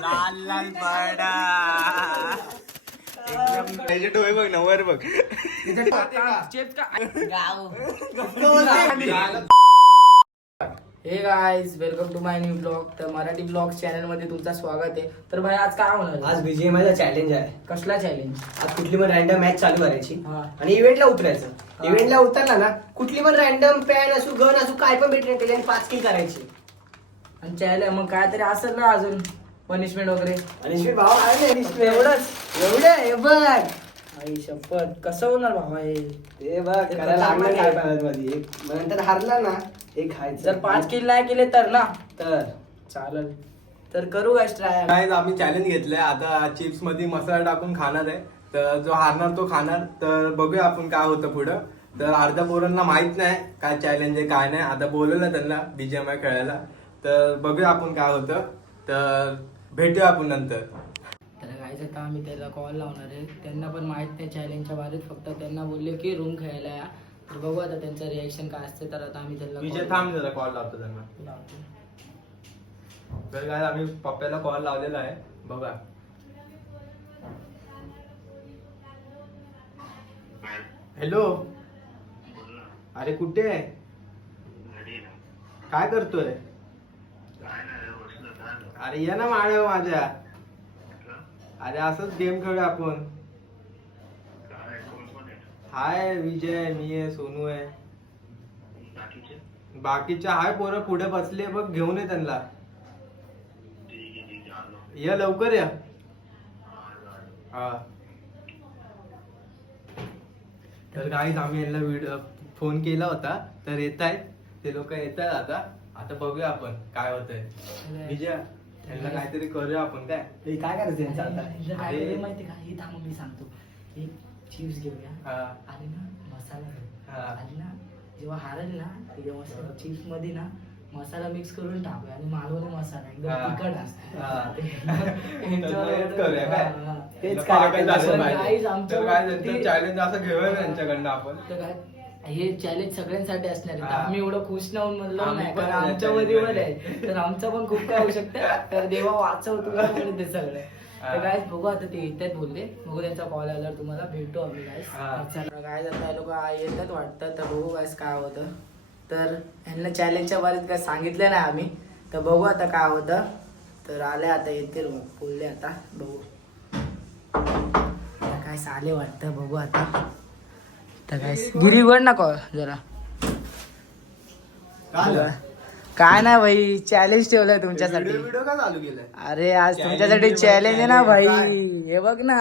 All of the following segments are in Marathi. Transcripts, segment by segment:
लाल लाल बडा एकदम त्याचे डोळे बघ ना वर बघ. Hey guys welcome to my new blog. तर मराठी ब्लॉग चॅनल मध्ये तुमचं स्वागत आहे. तर भाई आज काय होणार? आज बीजीएमआयचा चॅलेंज आहे. कसला चॅलेंज? आज कुठली पण रॅन्डम मॅच चालू करायची हा. आणि इव्हेंटला उतरायचं. इव्हेंटला उतरला ना कुठली पण रॅन्डम पॅन असू गन असू काय पण भेटले त्याच्याने 5 किल करायची. आणि चॅलेंज मग काय तरी असेल ना अजून पनिशमेंट वगैरे? आणि भाव आहे ना एवढं हे बघ. आई शपथ कसं होणार भावा हे? ते बघ करायला लागलं काय पाहिजे मध्ये मग नंतर हारला ना हे खायचं. जर 5 किल नाही केले तर ना तर चालेल. तर करू काय ट्राय? काय आम्ही चॅलेंज घेतलंय आता चिप्स मध्ये मसाला टाकून खाणार आहे. तर जो हारणार तो खाणार. तर बघूया आपण काय होतं पुढं. तर अर्ध्या पोरांना माहित नाही काय चॅलेंज आहे काय नाही. आता बोलवलं त्यांना बीजीएमआय खेळायला. तर बघूया आपण काय होतं. तर भेटूया आपण नंतर. तर गायचं आता आम्ही त्याला कॉल लावणार आहे. त्यांना पण माहित नाही चॅलेंजच्या बाबतीत. फक्त त्यांना बोलले की रूम खेळायला या. तर बघू आता त्यांचं रिएक्शन काय असते. तर आता आम्ही त्यांना विजय call थांब जरा कॉल लावतो त्यांना. लावतो. तर काय आम्ही पप्प्याला कॉल लावलेला आहे बघा. हॅलो अरे कुठे आहे? काय करतोय? अरे ये ना माळ्या माझ्या. अरे असंच गेम खेळू आपण. हाय विजय मी आहे सोनू आहे. बाकीच्या हाय पोरं पुढे बसले बघ घेऊन ये त्यांना. या लवकर या. हा तर काहीच आम्ही यांना व्हिडिओ फोन केला होता. तर येत आहेत ते लोक येत आहेत आता. आता बघूया आपण काय होतंय. विजय यांना काहीतरी करूया आपण. काय हे काय करायचं यांचं आता? हिचं काय अरे. केलंय माहिती का? हे थांब मी सांगतो. एक चिप्स घेऊया हा. आणि ना मसाला घेऊ. हा. आणि ना जेव्हा हारेल ना तेव्हा चिप्स मध्ये ना मसाला मिक्स करून टाकूया आणि मालवणी मसाला एकदम हा. तिखट असतो. हा. यांच्यावर तर हेच करूया काय? हा, हा. तेच पागल काय झालं करायचं? पाहिजे. Guys, आमच्या तर काय वरती- त्यांचं चॅलेंज असं घेऊया त्यांच्याकडनं आपण. तर काय हे चॅलेंज सगळ्यांसाठी असणार आहे. हा. आम्ही एवढं खुश नाही होऊन म्हणलो आम्ही नाही पण कारण आहे आमच्या challenge मध्ये पण मध्ये. आहे. तर आमचं पण खूप काय होऊ शकतं. तर देवा वाचव तुला म्हणून ते सगळं. हा. तर काय बघू आता ते येतात बोलले. बघू त्यांचा कॉल आल्यावर तुम्हाला भेटू आम्ही हा. काय. काय आता लोक येतात वाटतं. तर बघू काय काय होतं. तर ह्यांना चॅलेंजच्या बाबतीत काय सांगितलं नाही आम्ही. तर बघू आता काय होतं. तर आले आता येतील मग बोलले आता बघू आता काय साले वाटतं. बघू आता. तर काय गिरीवर ना कॉल जरा. काय नाही भाई चॅलेंज ठेवलंय तुमच्यासाठी. व्हिडिओ का चालू केलाय? अरे आज Challenge तुमच्यासाठी म्हणजे चॅलेंज आहे ना भाई. काय? हे बघ ना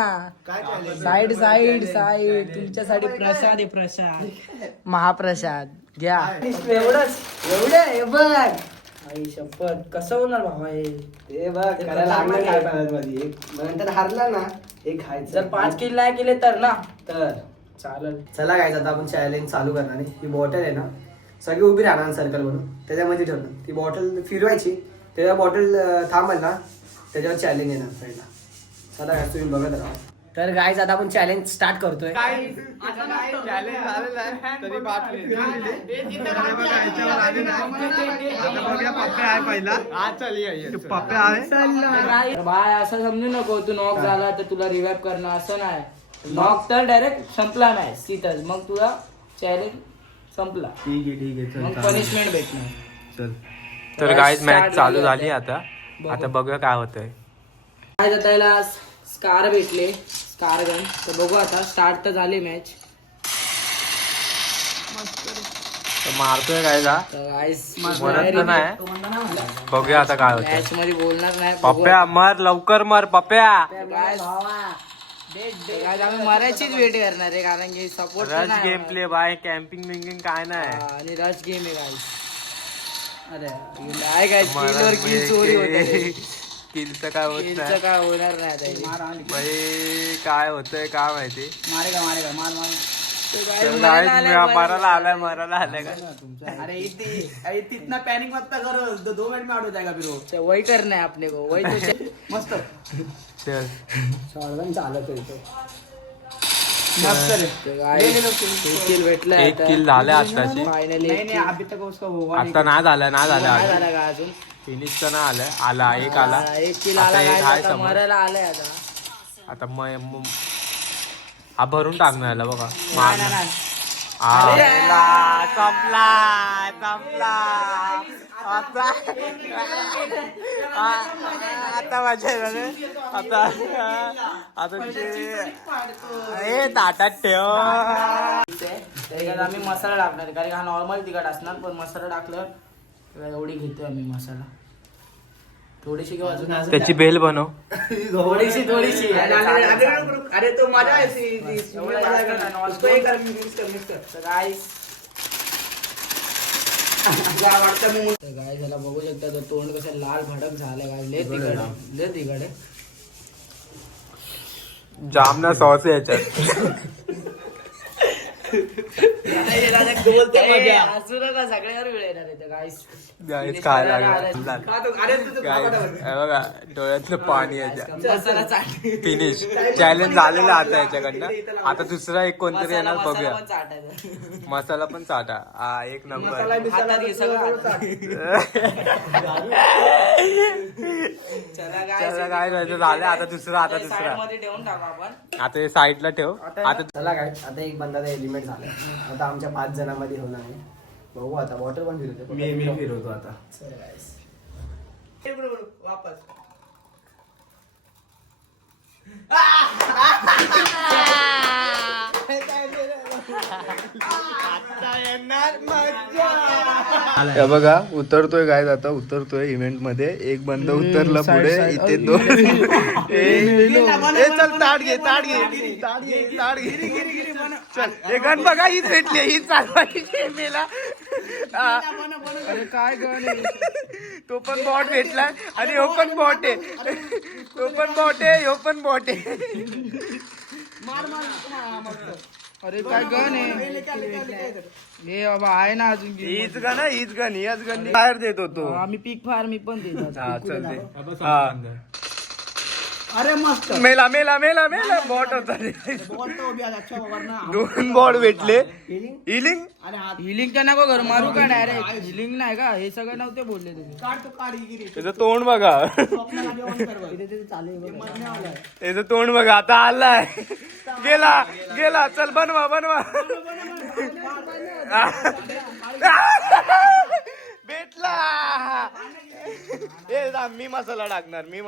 काय challenge? Side side Challenge, side challenge. तुमच्यासाठी प्रसाद आहे. प्रसाद महाप्रसाद घ्या. एवढं हे बघ. आई शपथ कसं होणार भावा हे? ते बघ करायला लागलं काय पाहिजे मध्ये मग नंतर हारला ना हे खायचं. जर 5 किल नाही केले तर ना तर चालेल. चला काय आता आपण चॅलेंज चालू करणार आहे. ही बॉटल आहे ना सगळी उभी राहणार सर्कल बनून त्याच्यामध्ये ठेवणार. ती बॉटल फिरवायची त्याच्या बॉटल थांबल ना त्याच्यावर चॅलेंज येणार फ्रेंडला. चला काय तुम्ही बघत राहा. तर गाईज आता आपण चॅलेंज स्टार्ट करतोय. चॅलेंज झालेला आहे तरी बाटली पप्प्या आहे पहिला. हा चल ये पप्प्या आहे. तर बाय असं समजू नको तू नॉक झाला तर तुला रिवाइव करणं असं नाही. नॉक तर डायरेक्ट संपला नाही सीतच मग तुला चॅलेंज संपला. ठीक आहे मग पनिशमेंट भेटणार. चल. तर गाईज start मॅच चालू झाली झाली आता. आता. आता बघूया काय होतंय. काय जाता याला स्कार भेटले स्कार गन. तर बघू आता स्टार्ट तर झाली मॅच. तर मारतोय काय जा तर guys, बोलत तर नाही. बघूया आता काय होतंय. मॅच मध्ये बोलणार नाही. बघू पप्प्या मर लवकर मर पप्प्या. आता. Guys, तर guys, आम्ही मरायचीच वेट करणार आहे कारण की support rush game play by camping बिंकिंग काय नाही. आणि रश गेम आहे गाईस. अरे काय काय किलवर किल चोरी होते. किलचं काय होत किलचं नाही. काय होणार नाही आता. बाई, काय होतंय काय माहिती. मारेगा मारेगा मार मार. तर guys, तर मरायला guys, आलाय, मरायला आलाय का. अरे इतना पैनिक मत करो 2 मिनट में आउट हो जाएगा फिर वो. अच्छा, वही करना है अपने को वही तो. मस्त चल शॉटगन चालत आहे तो. मस्त रे. तर guys, एक kill भेटलाय एक आता. किल झालं आताची. Finally नहीं एक नहीं kill. अभी तक उसका हुआ आता नाही झालं नाही झाला का अजून. फिनिश तर नाही आलाय, आला एक आला. एक किल आता आला एक guys, आहे आता समोर. मरायला आलाय आता. आता हा भरून टाकणार याला बघा. नाही नाही नाही. संपला आता माझ्या आता हे ताटात ठेव. त्याच्यात आम्ही मसाला टाकणार कारण हा नॉर्मल तिखट असणार, पण मसाला टाकल्यावर एवढी घेतोय आम्ही मसाला. थोडीशी घेऊ अजून त्याची बेल बनव. थोडीशी अरे तो मजा आहे गाय झाला बघू शकता तो तोंड कसं लाल भडक झालं गाय. लय तिखट आहे. जामना सॉस आहे याच्यात. सगळ्यावर वेळ येणार आहे गाईस. गाईस खायला बघा डोळ्यातलं पाणी मसाला चाट फिनिश. चॅलेंज झालेलं आता याच्याकडनं. आता दुसरा एक कोणतरी येणार बघूया. मसाला पण चाटा. हा एक नंबर. चला काय करायचं झालं आता दुसरा. ठेवून टाकू आपण. आता हे साईडला ठेव. आता चला काय आता एक बंदाचा एलिमेंट झालाय. आता आमच्या 5 जणांमध्ये होणार आहे. बघू आता वॉटर पण फिरवतो. मी फिरवतो आता. वापस हे बघा उतरतोय काय आता उतरतोय इव्हेंट मध्ये. एक बंद उतरला पुढे. इथे 2 चल ताट घे चल. हे गण बघा हीच भेटली. ही चालवायची मेला. अरे काय गण तो पण बॉट भेटला आणि ह्यो पण बॉट आहे. तो पण बॉट आहे ह्यो पण बॉट आहे. अरे काय गण आहे हे बाबा आहे ना अजून. हीच गण बाहेर देत होतो आम्ही पीक फार मी पण देतो. हा चल दे. हा अरे मस्त मेला बॉट होता. 2 बॉट भेटले. हिलिंग हिलिंग तर नको घर मारू का डायरेक्ट. हिलिंग नाही का हे सगळं नव्हते बोलले तुम्ही. त्याचं तोंड बघा. त्याचं तोंड बघा आता आलाय. गेला चल बनवा भेटला. मी मसाला टाकणार मी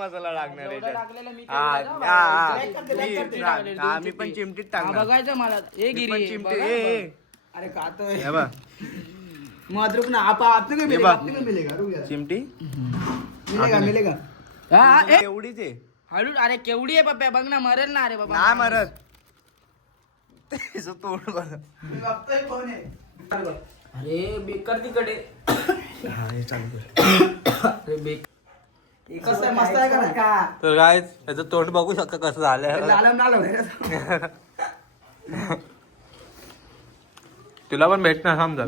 पण चिमटीत टाकणार. बघायचं मला हे गिरी चिमटी. अरे खातोय हे बघ माद्रुक ना आप मिलेगा चिमटी मिलेगा एवढीच आहे. हळू. अरे केवढी आहे पप्प्या बघ ना. मरेल ना. अरे बाबा नाही मरत. त्याचं तोंड बघ. अरे बेकार तिकडे. हा हे चालू कर. अरे बेकार. मस्त आहे का तर काय त्याचं तोंड बघू शकता कसं झालंय. तुला पण भेटणार समजा.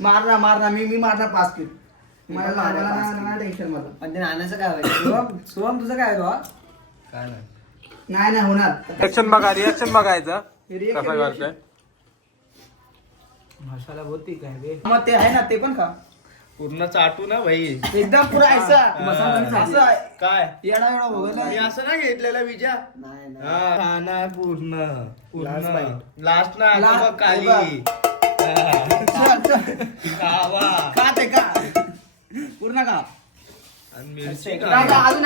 मारना मी मारणार 5 किल. मला टेन्शन मला. पण ते नाण्याचं काय व्हायचं. सोहम तुझं काय काय नाही होणार. रिएक्शन बघायचं कसं करतोय. मसाला होती काय मग ते आहे ना ते पण खा. पूर्ण चाटू ना भाई. एकदम पुरा असं काय येडा बघ. मी असं ना घेतलेला विजा. खाना पूर्ण लास्ट ना Last, काली खा ते का पूर्ण का. आणि मिरची अजून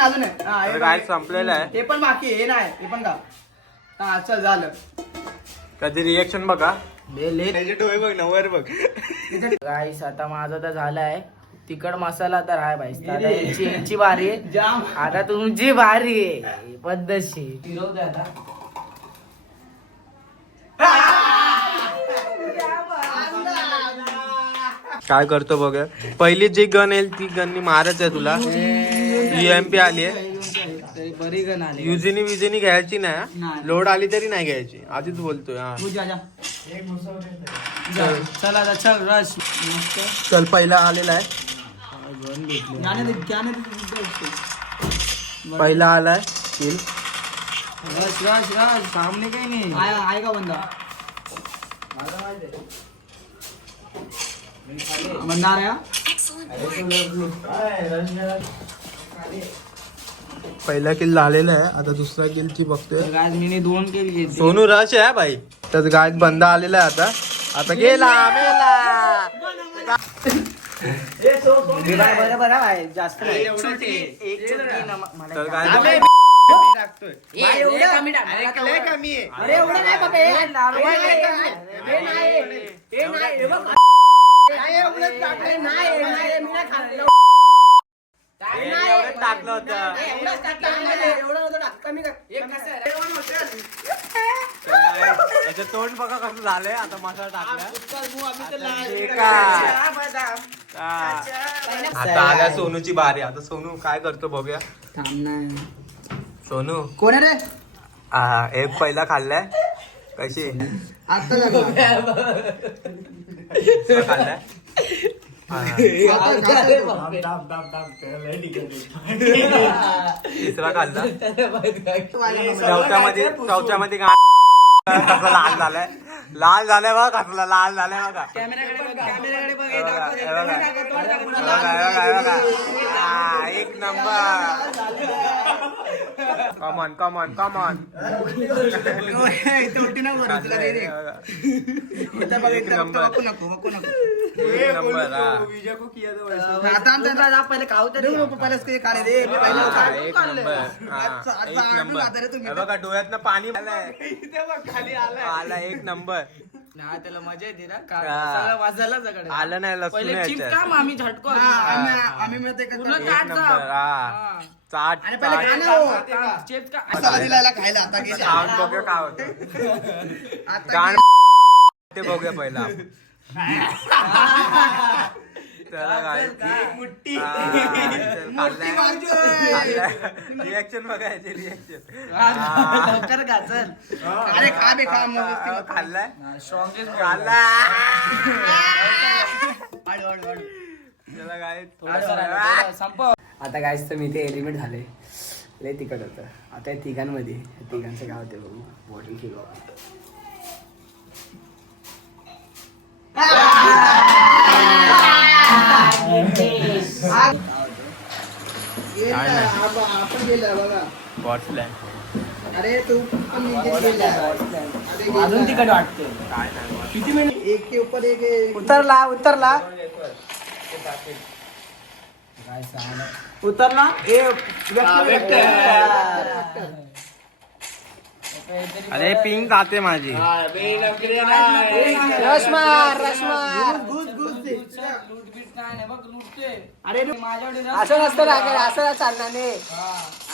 काय संपलेलं आहे. ते पण बाकी हे नाही हे पण का. हा चल झालं. कधी रिएक्शन बघा. डोळे बघ ना वर बघ. गाईस आता माझं तर झालंय. तिखट मसाला तर आहे भाई. आता यांची बारी आहे. जाम आता तुमची बारी आहे. पद्धतशीर फिरवते आता. काय करतो बघ. पहिली जी गन येईल ती गन मारच आहे तुला. EMP आली आहे. बरी गण आली. युजिनी घ्यायची नाही. लोड आली तरी नाही घ्यायची. आधीच बोलतोय. चल आता चल रश. चल पहिला आलेला आहे. पहिला आलाय किल. रश सामने काही नाही आहे का बंदा. म्हणणार आहे पहिला किल झालेला आहे, आता दुसरा किलची बघतोय. आज मी 2 किल घेतले. सोनू रश आहे भाई. तर गायत बंदा आलेला आहे आता. आता गेला मेला. बरोबर आहे जास्त नाही. तर गायत अरे कमी टाक. अरे एवढं नाही बाबा, हे नाही, हे नाही, हे नाही, हे बघ. अरे नाही, हे नाही, मी नाही खाल्लं. एवढं टाकलं होतं. एवढंच टाकलं नाही, एवढं नव्हतं टाक, कमी कर. याचं तोंड बघा कसं झालंय. आता मसाला टाकला. आता आल्या सोनूची बारी. आता सोनू काय करतो बघूया. सोनू कोण आहे रे? एक पहिला खाल्लाय. कशी आता खाल्लाय. तिसरा खाल्ला. चौथ्यामध्ये कसं लाल झालाय. लाल झालाय बघा. कसला लाल झालाय बघा. बघा. एक नंबर. Come on come on come on. बघा डोळ्यातनं पाणी आला. एक नंबर. त्याला मजा येते ना हा. वाजायला सगळं आलं नाही लसूण पहिले चिप याच्यात. काम आम्ही झटको आम्ही मिळते का? पूर्ण एक ताट नंबर. जाऊ. हा. चाट आणि पहिले चाट. गाणं हो. चिप का मसाला दिलायला खायला आता घे. खाऊन बघूया काय होतं. आता गाण ते बघूया पहिला. चला काय रिएक्शन बघायचे. रिएक्शन लवकर का चल. अरे खा बे खा मग. खाल्लाय. स्ट्रॉंगेस्ट खाल्ला. हळू, हळू, हळू. चला काय संपव. आता गायच तर मी ते एलिमेंट झाले. लय तिखट होतं. आता या तिघांमध्ये तिघांचं काय होते बघू. बॉटल खेळू आपण. आपण गेलं बघा. स्कॉटलँड. अरे तू अजून तिकट वाटते. काय नाही. किती मिनिट? एक के ऊपर एक. उतरला उतरला उतरला. अरे पिंक जाते माझी. रसमार रसमार. काय बघ लुटते. अरे माझ्याकडे असं नसतं राखेल. असं नाही चालणार नाही.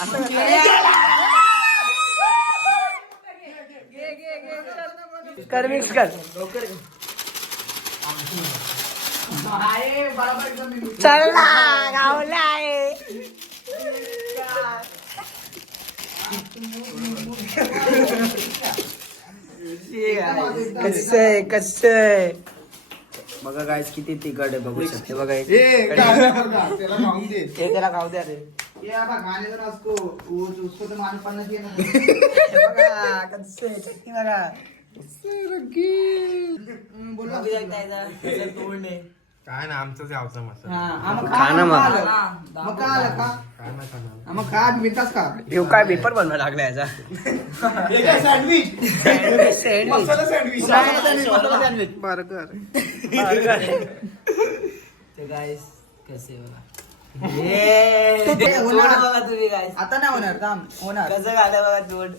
असं कर मिक्स कर. चल ना गावला आहे. कसं कसं बघा गायस किती तिखट आहे बघू शकते. बघा हे त्याला खाऊ द्या रे. बघा कसं आहे, चटणी बघा. काय ना आमचंच यावचं मसाला. खा ना मग. मग खा ना. ह्यो काय पेपर बनवा लागला याचा. बर्गर. ते गाईस कसे बघा. बघा तुम्ही गाईस आता नाही होणार काम. होणार कसं घालं बघा तोड.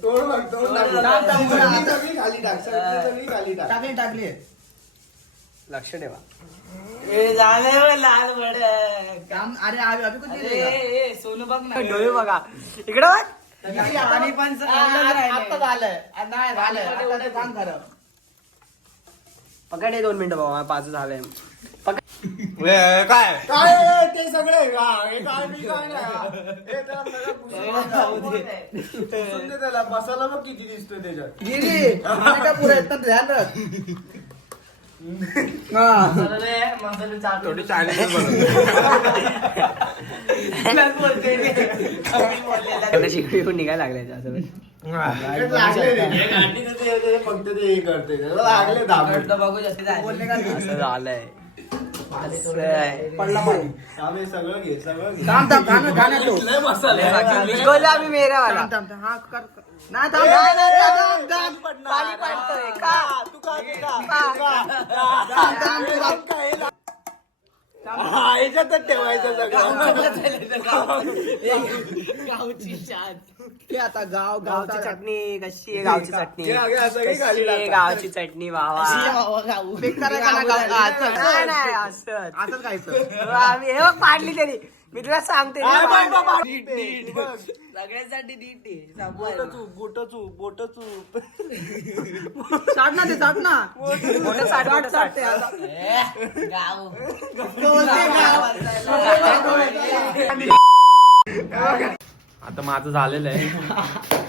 टाकली लक्ष ठेवा. झालं लाल बड. काम. अरे अभि कुठे गेले? अरे सोनू बघ ना. डोळे बघा इकडे बघ. पाणी पण आता झालंय. नाही झालंय. काम खरं. पकड हे 2 मिनिटं बाबा. 5 झालंय. काय ते सगळे त्याला मसाला बघ किती दिसतोय त्याच्यात. गिरी का पुरा येत ध्यान राख. थोडी चायनीज शिकवी निघायला लागलाय असं. फक्त ते हे करते लागले. बघू जास्त असं झालंय. पडला पाणी. आम्ही सगळं घे सगळं घे. थांब थांब खाणं खाणं तू. विकवलं आम्ही मेऱ्यावाला. थांब थांब थांब. हा कर कर. नाही थांब थांब, थांब, थांब, थांब. पाणी पडतंय का? तू का घे का? हा, याच्यातच ठेवायचं गावची छान. ते आता गावची चटणी कशी आहे? गावची चटणी सगळी कशी खाली आहे? गावची चटणी भावा. नाही, नाही, असंच. असंच खायचं. आम्ही हे बघ पाडली तरी मी तुला सांगते काय बाय बाबा? सगळ्यासाठी नीट आहे. बोट चूप साठ ना ते साठ ना. मोठं साठ, मोठं साठ. आता माझं झालेलं आहे.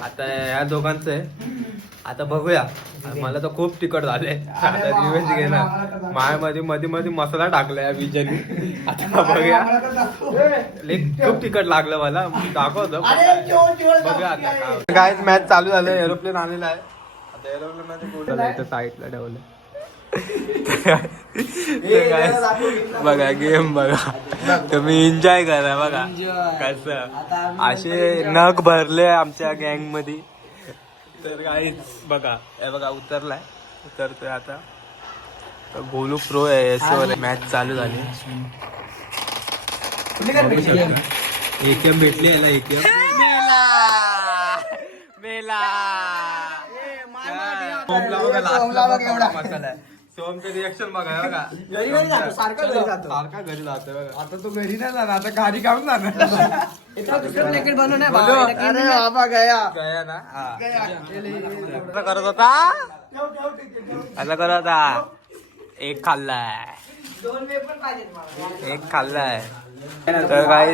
आता ह्या दोघांचं आहे. आता बघूया. मला तर खूप तिखट झाले. आता रिवेंज घेणार. मायामध्ये मध्ये मध्ये मसाला टाकलाय विजयने. आता बघूया. खूप तिखट लागलं मला. दाखवतो बघूया आता काय मॅच चालू झालं. एरोप्लेन आलेला आहे. आता एरोप्लेन मध्ये साईडला ठेवलं. बघा गेम बघा. तुम्ही एन्जॉय करा बघा कसं असे नग भरले आमच्या गँग मध्ये. तर काहीच बघा हे बघा उतरतोय आता. गोलू प्रो आहे. मॅच चालू झाली. AKM भेटली याला. AKM मेला मसाला आहे. सोमचं रिएक्शन बघा बघा. घरी घरी जातो, सारखा घरी जातो. सारखा घरी जातोय बघा. आता तो घरी नाही जाणार, आता गाडी काढून जाणार. दुसरं ब्लँकेट बनवू नाही बोलो. भावा. अरे बाबा गया गया ना. असं करत होता. असं करत होता. एक खाल्लाय. 2 पेपर पाहिजेत मला. एक खाल्लाय. तर काय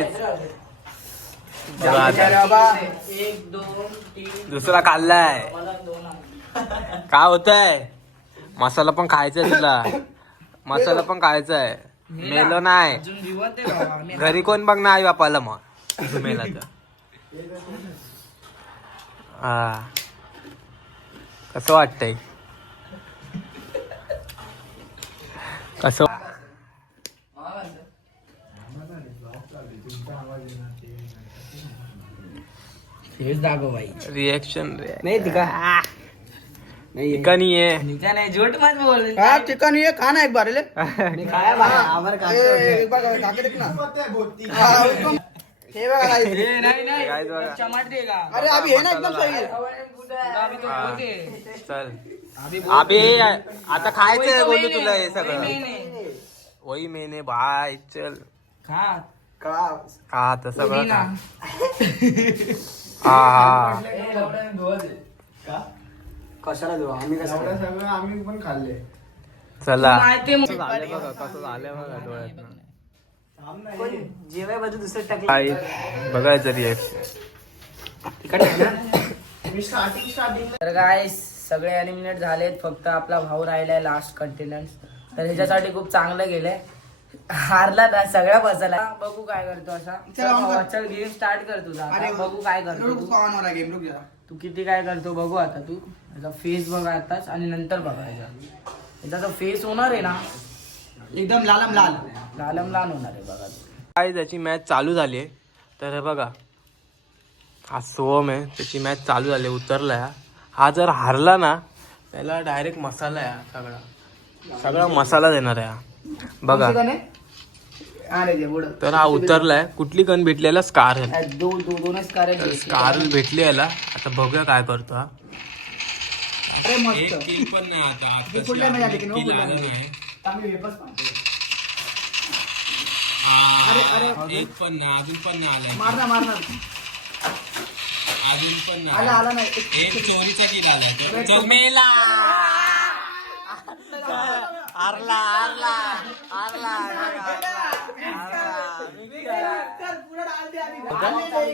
1 2 3 दुसरा खाल्लाय. मला 2 आहे. काय होतंय. मसाला पण खायचाय तुला. मसाला पण खायचाय. मेलो नाही. अजून जिवंत आहे बाबा. आम्ही घरी कोण बघणार आई बापाला मग मेला तर. हा कसं वाटतंय. कसं हेच दाखव भाई. रिएक्शन नाही तिका नाही ठिकाणी आहे. निका नाही झूठ मत बोल. हा चिकन ये खा ना एक बार ले. मी खाया भाई आवर खातो. एक बार काके देख ना. हा, एकदम. हे बघा guys. नाही नाही काय बघा. टमाटे का. अरे अभी है ना एकदम सही. अभी तो हा. बोलते. चल अबे आता खायचंय बोलू तुला हे सगळं. वही मेने भाई चल खा. हा तर सगळं पुदिना. खा. हा कशाला देऊ आम्ही कसं एवढं सगळं आम्ही पण खाल्ले. चला माहिती आहे मग. झाले बघा कसं झालंय बघा डोळ्यात. पण जेवाय बाजू दुसरं टाकलं. काही बघायचं रिएक्शन. तर काय सगळे एलिमिनेट झालेत. फक्त आपला भाऊ राहिलाय लास्ट कंटेनन्स. तर ह्याच्यासाठी खूप चांगलं गेलंय. हारला ना सगळ्या बसायला. बघू काय करतो असा. चल, भाऊ, चल गेम स्टार्ट कर तुझा. आता बघू काय करतो तू. गेम रुक जरा. तू किती काय करतो बघू आता. तू याचा फेस बघा आताच आणि नंतर बघायचा. याचा जो फेस होणार आहे ना एकदम लालम लाल. लालम लाल होणार आहे बघा. काय त्याची मॅच चालू झाली आहे. तर हे बघा हा सोम आहे. त्याची मॅच चालू झाली. उतरलाय. हा जर हारला ना त्याला डायरेक्ट मसाला आहे. सगळा मसाला देणार आहे. बघा तर हा उतरलाय. कुठली गन भेटलेला स्कार दोनच करायचे. स्कार भेटली याला. आता बघूया काय करतो हा. अरे एक मस्त. किल पण नाही आता. हे कुठल्या मध्ये आले की नो किल कुठल्या आलं मध्ये? नाही. चांगली वेपच पाहतो. एक पण नाही. अजून पण नाही आलाय. मारणार मारणार. अजून पण आला नाही. आला नाही. एक चोरीचा किल आला. चल मेला. हारला हारला हारला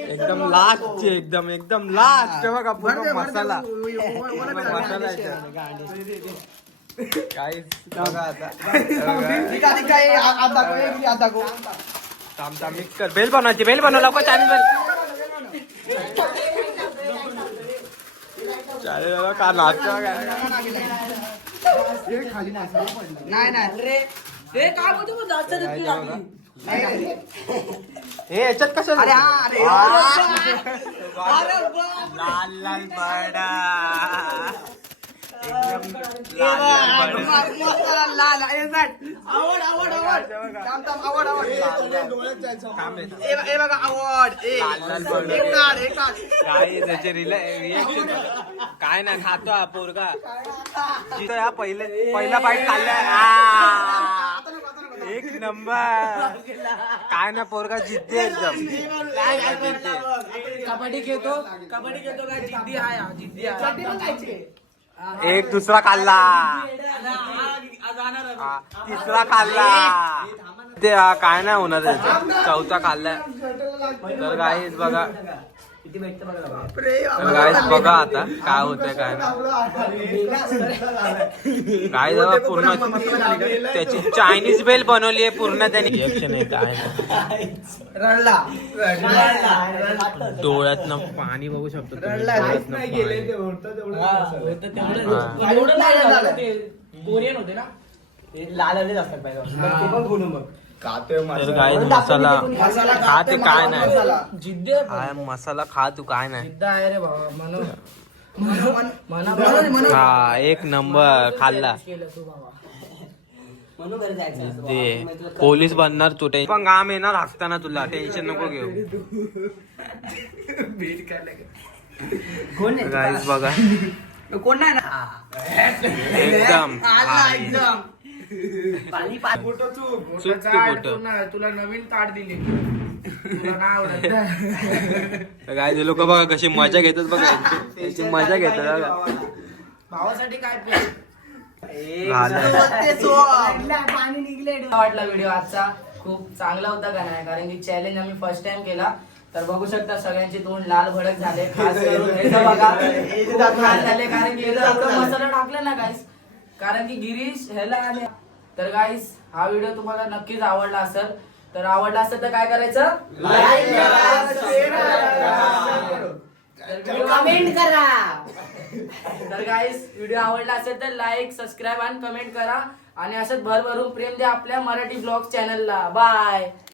एकदम लास्ट एकदम एकदम लास्ट बघा पूर्ण मसाला मसाला काहीच बघा आता थांब थांब मिक्स कर. बेल बनवायची. बेल बनव लवकर. चालेल का नाच नाही नाही हे काय बोलतो मग जास्त नक्की लागली. हे याच्यात कसं अरे हा, अरे लाल लाल बडा रिएक्शन काय ना खातो हा पोरगा जिथं हा पहिला बाईट खाल्लाय एक नंबर काय ना पोरगा जिद्दी एकदम कबड्डी खेळतो काय जिद्दी आहे हा, जिद्दी आहे. एक दुसरा खाल्ला तिसरा खाल्ला ते काय नाही होणार त्याचं. चौथा खाल्लाय तर गाईस बघा तर गाईस बघा आता काय होतंय काय नाही काय जरा पूर्ण त्याची चायनीज बेल बनवली आहे पूर्ण त्यांनी रिएक्शन आहे काय नाही डोळ्यातनं पाणी बघू शकतो तुम्ही. डोळ्यातनं पाणी. कोरियन होते ना लाल आलेच असतात पाहिजे ते पण बोलू मग तर काय मसाला खा ते काय नाही जिद्द आहे पण. काय मसाला खा तू काय नाही जिद्द आहे रे बाबा म्हणून हा एक नंबर खाल्ला केलं तू बाबा. म्हणून घरी जायचं ते पोलीस बनणार तू पण काम येणार हाकताना तुला टेन्शन नको घेऊ कोण नाही गाईस बघा कोण नाही ना एकदम पाणी चूक ते कुठं तुला नवीन ताट दिली तुला नाही आवडत. काय ते लोक बघा कशी मजा घेतात बघा त्यांची मजा घेतात बघा भावासाठी काय प्लॅन? झालं. पाणी निघले. वाटला व्हिडिओ आजचा खूप चांगला होता का नाही कारण की चॅलेंज आम्ही फर्स्ट टाइम केला तर बघू शकता सगळ्यांचे तोंड लाल भडक झाले खास करून ह्याचं बघा खूप लाल झाले कारण की ह्याला एवढं मसाला टाकला ना गाईस कारण की गिरीश ह्याला आले तर गाईस हा व्हिडिओ तुम्हाला नक्कीच आवडला असेल तर आवडला असेल तर काय करायचं कमेंट करा तर गाईस व्हिडिओ आवडला असेल तर लाईक सबस्क्राईब आणि कमेंट करा आणि असंच भरभरून प्रेम द्या आपल्या मराठी ब्लॉग चॅनलला बाय.